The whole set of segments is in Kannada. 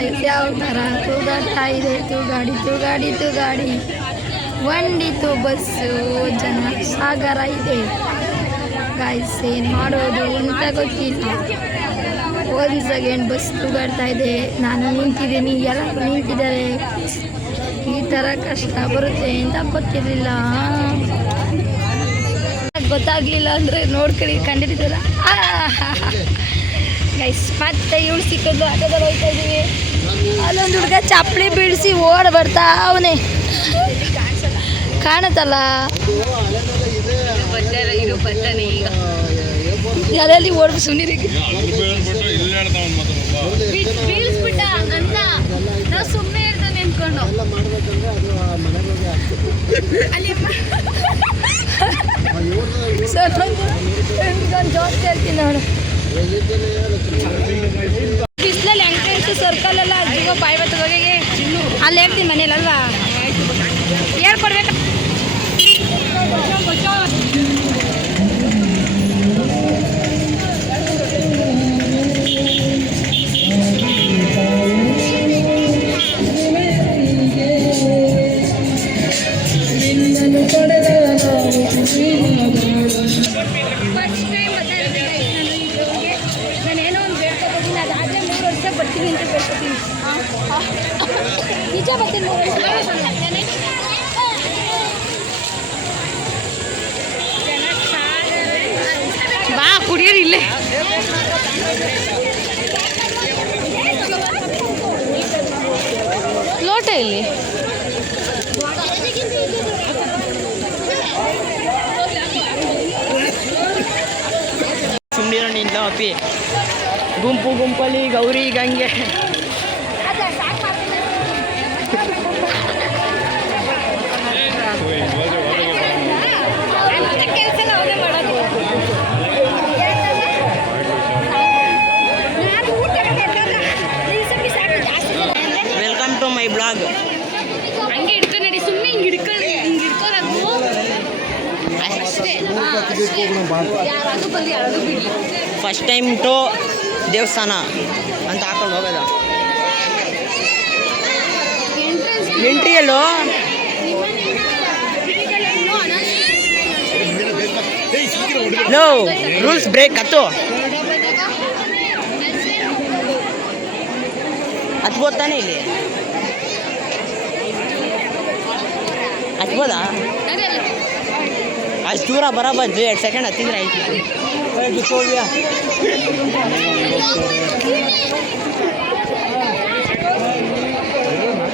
ಗಾಯ್ಸ್ ಯಾವ ಥರ ತೂಗಾಡ್ತಾ ಇದೆ. ತೂಗಾಡಿ ಒಂದಿತು ಬಸ್ಸು ಜನ ಸಾಗರ ಇದೆ ಗಾಯ್ಸ್. ಏನು ಮಾಡೋದು ಅಂತ ಗೊತ್ತಿಲ್ಲ. 1 ಸೆಕೆಂಡ್ ಬಸ್ ತೂಗಾಡ್ತಾ ಇದೆ. ನಾನು ನಿಂತಿದ್ದೀನಿ, ಎಲ್ಲರೂ ನಿಂತಿದ್ದಾರೆ. ಈ ಥರ ಕಷ್ಟ ಬರುತ್ತೆ ಅಂತ ಗೊತ್ತಾಗಲಿಲ್ಲ ಅಂದರೆ ನೋಡ್ಕೊಳ್ಳಿ, ಕಂಡಿದ್ದೀರಲ್ಲ ಗೈಸ್. ಮತ್ತೆ ಇವಳು ಸಿಕ್ಕಿದ್ದು ಆಟೋದಲ್ಲಿ ಹೋಗ್ತಾ ಇದ್ದೀವಿ. ಅಲ್ಲೊಂದು ಹುಡುಗ ಚಪ್ಪಲಿ ಬೀಳಿಸಿ ಓಡ್ ಬರ್ತಾ ಅವನೇ ಕಾಣುತ್ತಲ್ಲ. ಯಾರಲ್ಲಿ ಓಡ್ಬು ಸುಮ್ಮನೆ ಬೀಳಿಸ್ಬಿಟ್ಟ ಅಂತ ನಾವು ಸುಮ್ಮನೆ ಇರ್ತಾನೆ ಅನ್ಕೊಂಡು ಸರ್ ಜಾಸ್ತಿ ಹೇಳ್ತೀನಿ ನೋಡು. ಬಿಸಿಲಲ್ಲಿ ಅಂಕಲ್ಸ್ ಸರ್ಕಲ್ ಎಲ್ಲ ಜೀವ ಬಾಯಿ ಬರ್ತದೆ. ಅಲ್ಲಿ ಹೇಳ್ತೀನಿ ಮನೇಲಲ್ವಾ ಹೇಳ್ಕೊಡ್ಬೇಕು. ನಾನೇನೋ ಒಂದು ಬೇಡ್ಕೊತೀನಿ, ಅದಾದರೆ 3 ವರ್ಷ ಬರ್ತೀನಿ ಅಂತ ಬೇಡ್ಕೊತೀನಿ. ನಿಜ ಬರ್ತೀನಿ 3 ವರ್ಷ. ಬಾ ಕುಡಿಯೋರು ಇಲ್ಲೇ. ಲೋಟ ಇಲ್ಲಿ ಸುಮ್ಮನೆ ನಿಂತ ಅಪ್ಪಿ ಗುಂಪಲ್ಲಿ ಗೌರಿ ಗಂಗೆ ವೆಲ್ಕಮ್ ಟು ಮೈ ಬ್ಲಾಗ್. ಹಂಗೆ ಹಿಡ್ಕೊ ನಡಿ, ಸುಮ್ಮನೆ ಹಿಂಗೆ ಹಿಡ್ಕೋರದು ಫಸ್ಟ್ ಟೈಮ್ ಟು ದೇವಸ್ಥಾನ ಅಂತ ಹಾಕೊಂಡು ಹೋಗೋದು. ಎಂಟ್ರಿ ಎಲ್ಲೋ ನೋ ರೂಲ್ಸ್ ಬ್ರೇಕ್ ಹತ್ತು ಹತ್ಬೋದು ತಾನೇ ಇಲ್ಲಿ ಹತ್ಬೋದಾ? ಅಷ್ಟು ದೂರ ಬರೋಬಾರ್ದು 2 ಸೆಕೆಂಡ್ ಹತ್ತಿದ್ರೆ ಆಯ್ತು.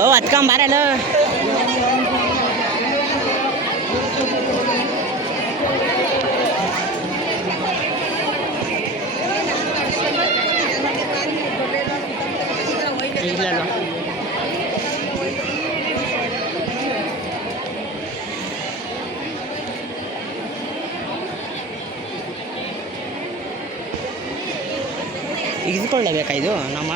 ಓ ಹತ್ಕೊಂಬಾರಲ್ಲ. ಇಲ್ಲಲ್ಲ ಇದ್ಕೊಳ್ಳಬೇಕಾ ಇದು ನಮ್ಮ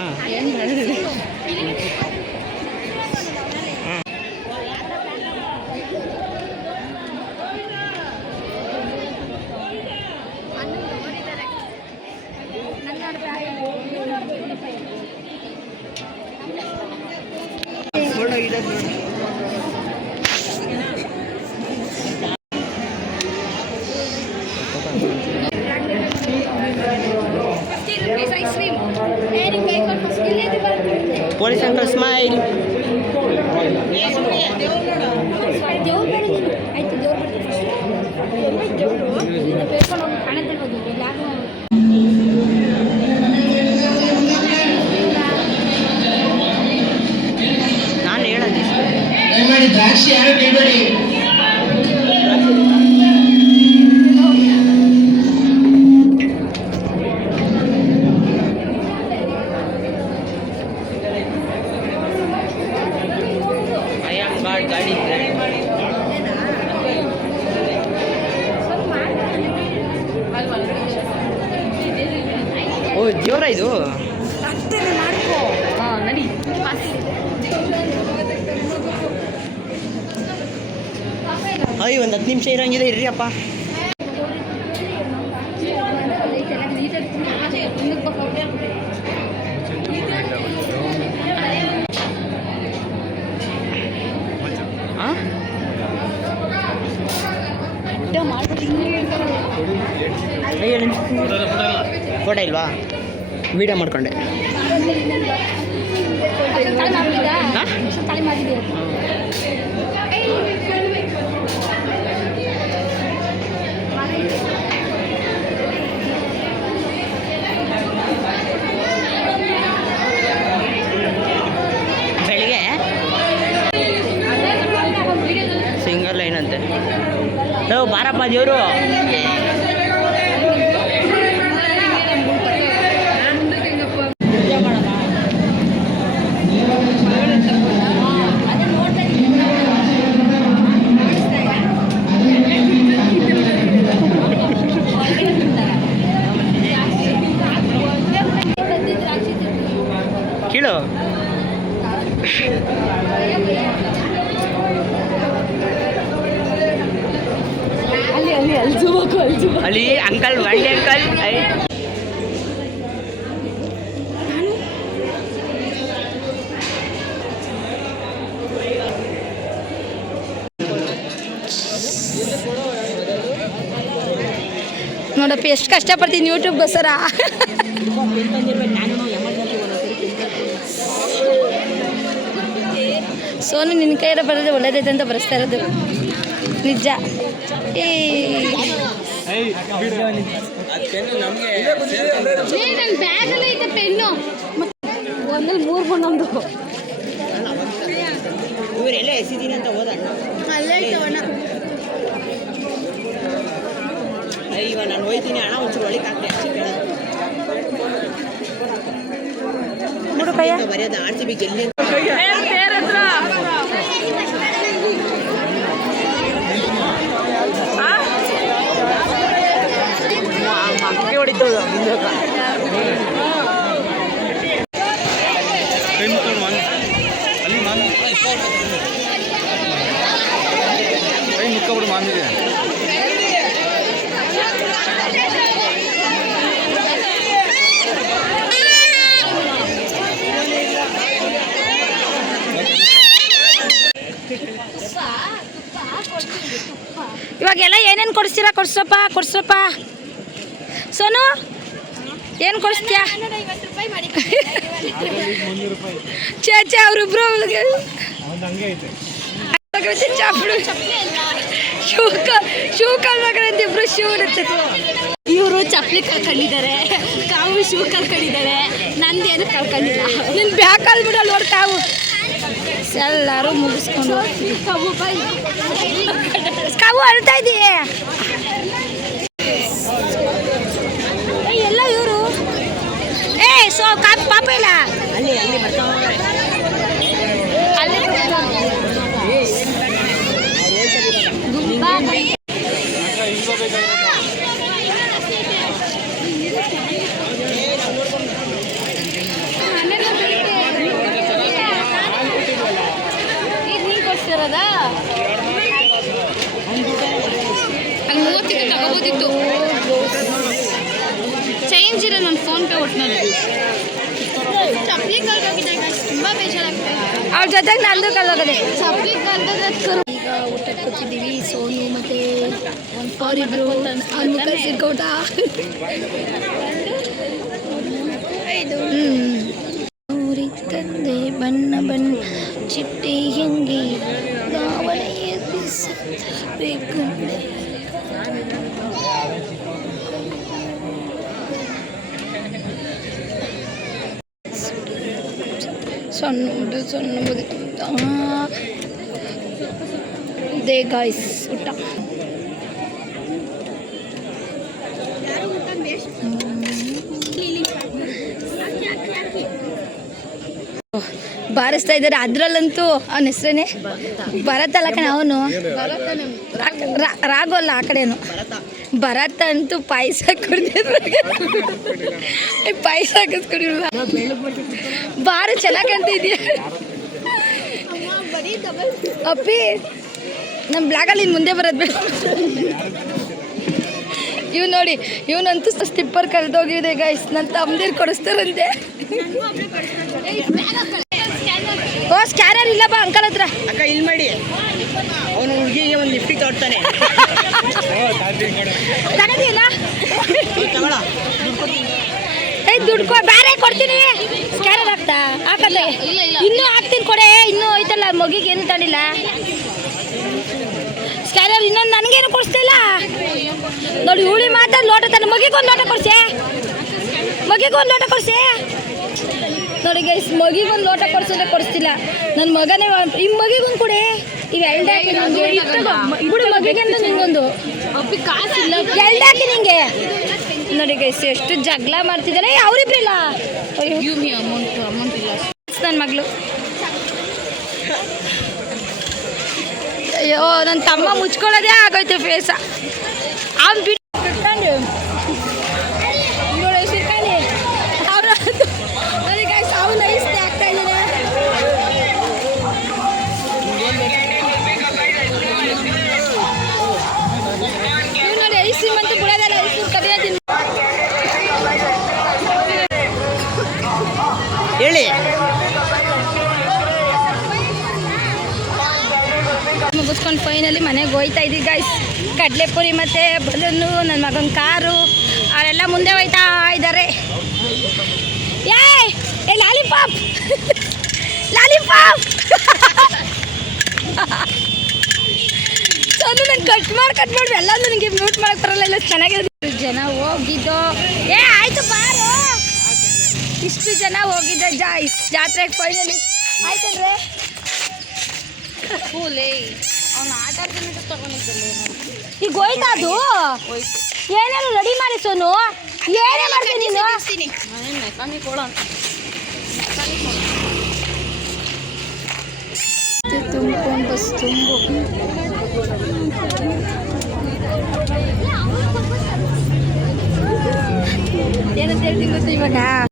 ಪೊಲೀಸ್ ಅಂಕಲ್ ಸ್ಮೈಲ್. ನಾನು ಹೇಳೋದು ದ್ರಾಕ್ಷಿ ಯಾರು ಕೇಳಬೇಡಿ. ಗಾಡಿ ಓ ದೇವ್ರ ಇದು. ಅಯ್ಯ ಒಂದು 10 ನಿಮಿಷ ಇರೋಂಗಿದೆ ಇರ್ರಿ ಅಪ್ಪ. ಫೋಟೋ ಇಲ್ವಾ? ವಿಡಿಯೋ ಮಾಡ್ಕೊಂಡೆ. ಬೆಳಿಗ್ಗೆ ಸಿಂಗಲ್ ಲೈನ್ ಅಂತೆ. ನಾವು ಬಾರಪ್ಪ ದೇವರು. ಕೀಳು ಅಲ್ಲಿ ಅಂಕಲ್ ಒಳ್ಳೆ ಅಂಕಲ್. ನೋಡಪ್ಪ ಎಷ್ಟು ಕಷ್ಟಪಡ್ತೀನಿ ಯೂಟ್ಯೂಬ್ಗೋಸ್ಕರ. ಸೋನು ನಿನ್ನ ಕೈಯಾರ ಬರೋದು ಒಳ್ಳೇದೈತೆ ಅಂತ ಬರೆಸ್ತಾ ಇರೋದು ನಿಜ. ನನ್ನ ಬ್ಯಾಗಲ್ಲಿ ಐತೆ ಪೆನ್ನು, ಒಂದಲ್ಲಿ 3 ಬಣ್ಣದ್ದು. ಇವರೆಲ್ಲ ಎಸಿದೀನಿ ಅಂತ ಹೋದ ಅಲ್ಲೇ ಇಟ್ಟವಣ್ಣ. ಇವಾಗ ನಾನು ಹೋಯ್ತೀನಿ ಅಣ್ಣ, ಒಂಚೂರು ಒಳಗೆ ಹಾಕ್ತೆ ಅಷ್ಟೇ ಕೇಳೋದು. ಬರೆಯೋದು RCB ಗೆಲ್ಲಿ ಮಕ್ಕಳಿಗೆ ಹೊಡಿತು. ಮಾಮಿಗೆ ಇವಾಗೆಲ್ಲ ಏನೇನು ಕೊಡಿಸ್ತೀರಾ? ಕೊಡ್ಸಪ್ಪ ಸೋನು, ಏನು ಕೊಡಿಸ್ತೀಯಾ? ಚೇಚೆ ಅವರಿಬ್ರು ಚಾಪಡು ಶೂ ಕಲ್ಬೇಕಂತ ಇಬ್ರು ಶೂ ಇರುತ್ತೆ. ಇವರು ಚಪ್ಪಲಿ ಕಳ್ಕೊಂಡಿದ್ದಾರೆ, ಕಾವು ಶೂ ಕಳ್ಕೊಂಡಿದ್ದಾರೆ, ನಂದೇನು ಕಳ್ಕೊಂಡಿಲ್ಲ. ನಿನ್ನ ಬ್ಯಾಗ್ ಕಲ್ಬಿಡಲ್ಲ ನೋಡಿ ಕಾವು. ಎಲ್ಲರೂ ಮುಗಿಸ್ಕೊಂಡು ಕಾವು ಅಳ್ತಾ ಇದೀಯ. ಎಲ್ಲ ಇವರು ಪಾಪ ಇಲ್ಲ ಅಲ್ಲಿ ಬರ್ತಾವೆ. ಅಲ್ಲಿ 30ಕ್ಕೆ ತಗೋಬೋದಿತ್ತು. ಚೇಂಜ್ ಇರೋ ನನ್ನ ಫೋನ್ ಪೇ ಒಟ್ಟಿನಲ್ಲಿ ಚಪ್ಪಲಿ ಕಲ್ದೋಗಿದೆ. ತುಂಬ ಬೇಜಾರಾಗ್ತದೆ. ಅವ್ರ ಜೊತೆಗೆ ನಂದು ಕಲ್ದೋಗದೆ. ಚಪ್ಪಲಿ ಕಲ್ದೋದ. ಈಗ ಊಟಕ್ಕೆ ಕೂತಿದ್ದೀವಿ. ಸೋನು ಮತ್ತು ಅವರಿಬ್ರು ಮುಖ ಸಿರ್ಕೋಟ. ಊರಿ ತಂದೆ ಬಣ್ಣ ಬಣ್ಣ ಚಿಟ್ಟೆ ಹೆಂಗೆ ದಾವಣೆಯ ಬೇಕಂಡೆ. ಸಣ್ಣ ದೇ ಗಾಯ್ಸ್ ಊಟ. ಬಾರಿಸ್ತಾ ಇದ್ದಾರೆ. ಅದ್ರಲ್ಲಂತೂ ಅವನ ಹೆಸ್ರೇನೆ ಭರತ್ ಅಲ್ಲ ಕಣ. ಅವನು ರಾಘು ಅಲ್ಲ, ಆ ಕಡೆನು ಭರತ್ ಅಂತೂ ಪಾಯಸ ಕುಡಿದಿದ್ರು. ಪಾಯಸ ಹಾಕಿಸ್ಕೊಡಿಲ್ವ? ಬಾರು ಚೆನ್ನಾಗಿ ಕಾಣ್ತಾ ಇದೆಯಾ ಅಪ್ಪಿ? ನಮ್ಮ ಬ್ಲಾಗಲ್ಲಿ ಮುಂದೆ ಬರೋದು ಬೇಡ. ಇವ್ ನೋಡಿ, ಇವನಂತೂ ಸ್ಟಿಪ್ಪರ್ ಕಳೆದೋಗಿದೆ ಗೈಸ್. ನನ್ನ ತಮ್ಮದಿರು ಕೊಡಿಸ್ತಾರಂತೆ. ಓ ಸ್ಕ್ಯಾನರ್ ಇಲ್ಲ ಬಾ ಅಂಕಲ್ ಹತ್ರ. ಅಕ್ಕ ಇಲ್ಲಿ ಮಾಡಿ, ಅವನು ಹುಡುಗಿಗೆ ಒಂದು ಲಿಫ್ಟಿಗೆ ತೊಡ್ತಾನೆ. ತಗದಿಲ್ಲ ತಗೊಳ ದುಡ್ಡು ಬೇರೆ ಕೊಡ್ತೀನಿ ಸ್ಕ್ಯಾನರ್ ಹಾಕ್ತಾ ಹಾಕತ್ತೆ ಇನ್ನೂ ಹಾಕ್ತೀನಿ ಕೊಡೆ ಇನ್ನೂ ಐತಲ್ಲ ಮಗಿಗೆ ಏನು ತಣಿಲ್ಲ ಸ್ಕ್ಯಾನರ್ ಇನ್ನೊಂದು ನನಗೇನು ಕೊಡಿಸ್ತಿಲ್ಲ ನೋಡಿ ಹುಳಿ ಮಾತಾಡಿ ಲೋಟ ತಾನೆ ಮಗಿಗೊಂದು ಲೋಟ ಕೊಡ್ಸೆ ಮಗಿಗೊಂದು ಲೋಟ ಕೊಡ್ಸೆ ನೋಡಿ ಗೈಸ್ ಮಗಿಗೊಂದು ಲೋಟ ಕೊಡ್ಸೋದೇ ಕೊಡಿಸ್ತಿಲ್ಲ ನನ್ನ ಮಗನೇ ಈ ಮಗಿಗೊಂದು ಕೊಡೆ ಇವು ಎಲ್ಡಾಕಿ ಬಿಡು ಮಗಿಗೆ ಅಂತ ನಿಂಗೊಂದು ಎಲ್ಡಾಕಿ ನಿಂಗೆ ನೋಡಿ ಗೈಸ್ ಎಷ್ಟು ಜಗಳ ಮಾಡ್ತಿದ್ದಾರೆ ಅವರಿಬ್ರಿಲ್ಲ ನನ್ನ ಮಗಳು ಅಯ್ಯೋ ನನ್ನ ತಮ್ಮ ಮುಚ್ಕೊಳ್ಳೋದೇ ಆಗೋಯ್ತು ಫೇಸ ಅವ್ನು ಬಿಟ್ಕೊಂಡು ನೋಡಿ ಸಿರ್ಕಾಲಿ ಅವ್ರ ನೋಡಿ ಗೈಸ್ ಅವ್ನು ಐಸ್ತೆ ಆಗ್ತಾ ಇದ್ದಾನೆ ಇವ್ ನೋಡಿ ಐಸಿ ಮಂತು ಬಿಡೋದಲ್ಲ ಐಸಿ ಕದಿಯ ತಿನ್ ಹೇಳಿ ಮುಗಿಸ್ಕೊಂಡು ಫೈನಲಿ ಮನೆಗೆ ಹೋಯ್ತಾ ಇದ್ದೀವಿ ಗೈಸ್ ಕಡಲೆಪುರಿ ಮತ್ತು ಬಲೂನು ನನ್ನ ಮಗನ ಕಾರು ಅವರೆಲ್ಲ ಮುಂದೆ ಹೋಯ್ತಾ ಇದ್ದಾರೆ ಏ ಲಾಲಿಪಾಪ್ ಲಾಲಿಪಾಪ್ ಸೊ ನಾನು ಕಟ್ ಮಾಡಿ ಎಲ್ಲ ನನಗೆ ಮ್ಯೂಟ್ ಮಾಡಕ್ಕೆ ಬರಲ್ಲ ಇಲ್ಲ ಚೆನ್ನಾಗಿರೋದು ಜನ ಹೋಗಿದ್ದು ಆಯ್ತು ಬಾರು ಇಷ್ಟು ಜನ ಹೋಗಿದ್ದೆ ಜಾತ್ರೆಗೆ ಫೈನಲಿ ಆಯ್ತಲ್ರೇ ಅವ್ನು ಆಟ ತಗೊಂಡಿದ್ದಲ್ಲ ಈಗ ಹೋಯ್ತಾ ಅದು ಏನೇನು ರೆಡಿ ಮಾಡಿ ಸೋನು ಏನೇ ಮಾಡ್ತೀನಿ ನೀನು ಮೆಕ್ಯಾನಿಕ್ ಕೊಡೋ ತುಂಬ್ಕೊಂಡು ಬಸ್ ತುಂಬು ಏನಂತ ಹೇಳ್ತೀನಿ ಗೊತ್ತಾ ಇವಾಗ